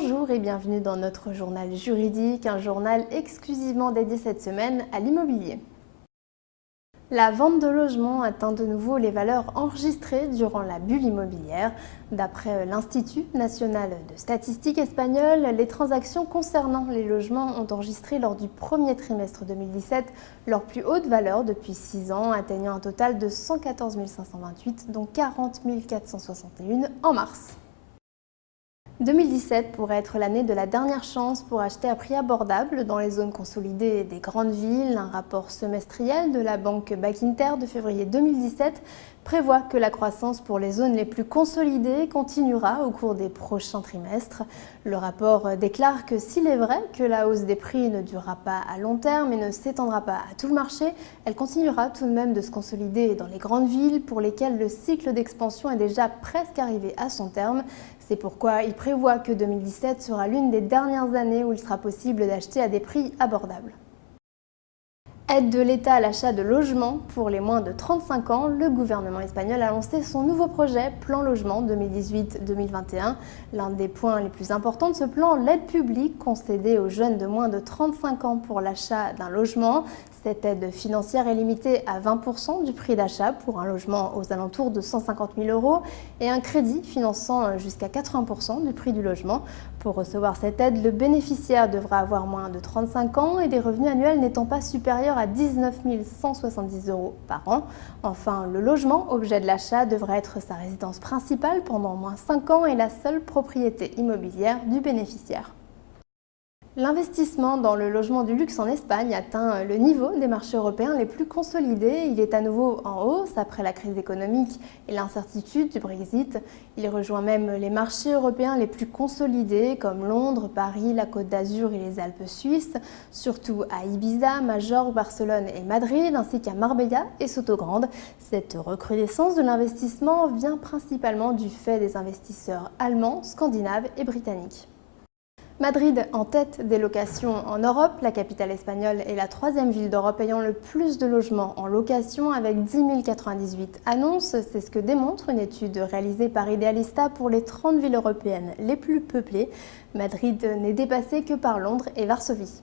Bonjour et bienvenue dans notre journal juridique, un journal exclusivement dédié cette semaine à l'immobilier. La vente de logements atteint de nouveau les valeurs enregistrées durant la bulle immobilière. D'après l'Institut national de statistique espagnol, les transactions concernant les logements ont enregistré lors du premier trimestre 2017 leur plus haute valeur depuis 6 ans, atteignant un total de 114 528, dont 40 461 en mars. 2017 pourrait être l'année de la dernière chance pour acheter à prix abordable dans les zones consolidées des grandes villes. Un rapport semestriel de la banque Bankinter de février 2017 prévoit que la croissance pour les zones les plus consolidées continuera au cours des prochains trimestres. Le rapport déclare que s'il est vrai que la hausse des prix ne durera pas à long terme et ne s'étendra pas à tout le marché, elle continuera tout de même de se consolider dans les grandes villes pour lesquelles le cycle d'expansion est déjà presque arrivé à son terme. C'est pourquoi il prévoit que 2017 sera l'une des dernières années où il sera possible d'acheter à des prix abordables. Aide de l'État à l'achat de logements pour les moins de 35 ans, le gouvernement espagnol a lancé son nouveau projet Plan Logement 2018-2021. L'un des points les plus importants de ce plan, l'aide publique concédée aux jeunes de moins de 35 ans pour l'achat d'un logement. Cette aide financière est limitée à 20% du prix d'achat pour un logement aux alentours de 150 000 € et un crédit finançant jusqu'à 80% du prix du logement. Pour recevoir cette aide, le bénéficiaire devra avoir moins de 35 ans et des revenus annuels n'étant pas supérieurs à 19 170 € par an. Enfin, le logement, objet de l'achat, devra être sa résidence principale pendant au moins 5 ans et la seule propriété immobilière du bénéficiaire. L'investissement dans le logement du luxe en Espagne atteint le niveau des marchés européens les plus consolidés. Il est à nouveau en hausse après la crise économique et l'incertitude du Brexit. Il rejoint même les marchés européens les plus consolidés comme Londres, Paris, la Côte d'Azur et les Alpes suisses, surtout à Ibiza, Majorque, Barcelone et Madrid, ainsi qu'à Marbella et Sotogrande. Cette recrudescence de l'investissement vient principalement du fait des investisseurs allemands, scandinaves et britanniques. Madrid en tête des locations en Europe, la capitale espagnole est la 3e ville d'Europe ayant le plus de logements en location avec 10 098 annonces. C'est ce que démontre une étude réalisée par Idealista pour les 30 villes européennes les plus peuplées. Madrid n'est dépassé que par Londres et Varsovie.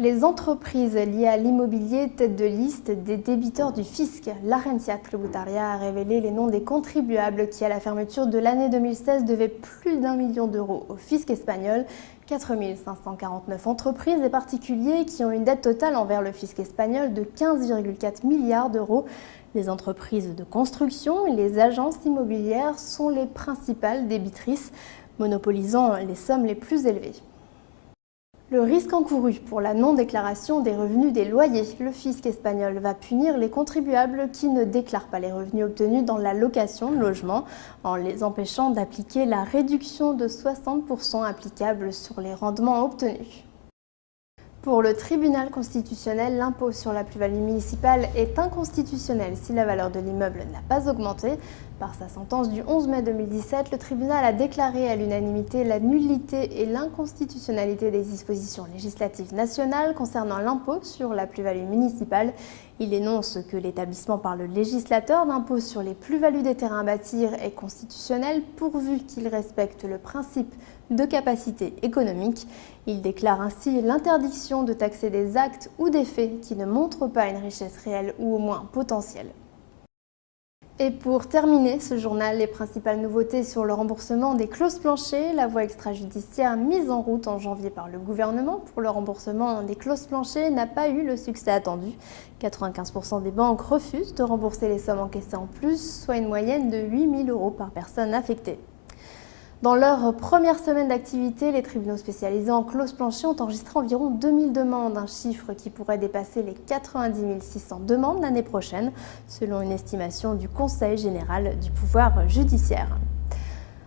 Les entreprises liées à l'immobilier tête de liste des débiteurs du fisc. L'Agencia Tributaria a révélé les noms des contribuables qui, à la fermeture de l'année 2016, devaient plus d'1 million d'euros au fisc espagnol. 4 549 entreprises et particuliers qui ont une dette totale envers le fisc espagnol de 15,4 milliards d'euros. Les entreprises de construction et les agences immobilières sont les principales débitrices, monopolisant les sommes les plus élevées. Le risque encouru pour la non-déclaration des revenus des loyers. Le fisc espagnol va punir les contribuables qui ne déclarent pas les revenus obtenus dans la location de logement en les empêchant d'appliquer la réduction de 60% applicable sur les rendements obtenus. Pour le tribunal constitutionnel, l'impôt sur la plus-value municipale est inconstitutionnel si la valeur de l'immeuble n'a pas augmenté. Par sa sentence du 11 mai 2017, le tribunal a déclaré à l'unanimité la nullité et l'inconstitutionnalité des dispositions législatives nationales concernant l'impôt sur la plus-value municipale. Il énonce que l'établissement par le législateur d'impôt sur les plus-values des terrains à bâtir est constitutionnel pourvu qu'il respecte le principe de capacité économique. Il déclare ainsi l'interdiction de taxer des actes ou des faits qui ne montrent pas une richesse réelle ou au moins potentielle. Et pour terminer ce journal, les principales nouveautés sur le remboursement des clauses planchers, la voie extrajudiciaire mise en route en janvier par le gouvernement pour le remboursement des clauses planchers n'a pas eu le succès attendu. 95% des banques refusent de rembourser les sommes encaissées en plus, soit une moyenne de 8 000 € par personne affectée. Dans leur première semaine d'activité, les tribunaux spécialisés en clauses planchers ont enregistré environ 2000 demandes, un chiffre qui pourrait dépasser les 90 600 demandes l'année prochaine, selon une estimation du Conseil général du pouvoir judiciaire.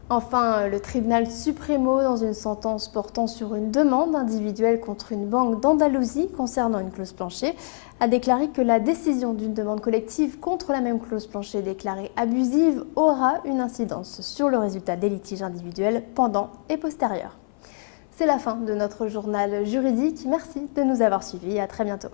Enfin, le tribunal suprêmo, dans une sentence portant sur une demande individuelle contre une banque d'Andalousie concernant une clause plancher, a déclaré que la décision d'une demande collective contre la même clause plancher déclarée abusive aura une incidence sur le résultat des litiges individuels pendant et postérieur. C'est la fin de notre journal juridique. Merci de nous avoir suivis. À très bientôt.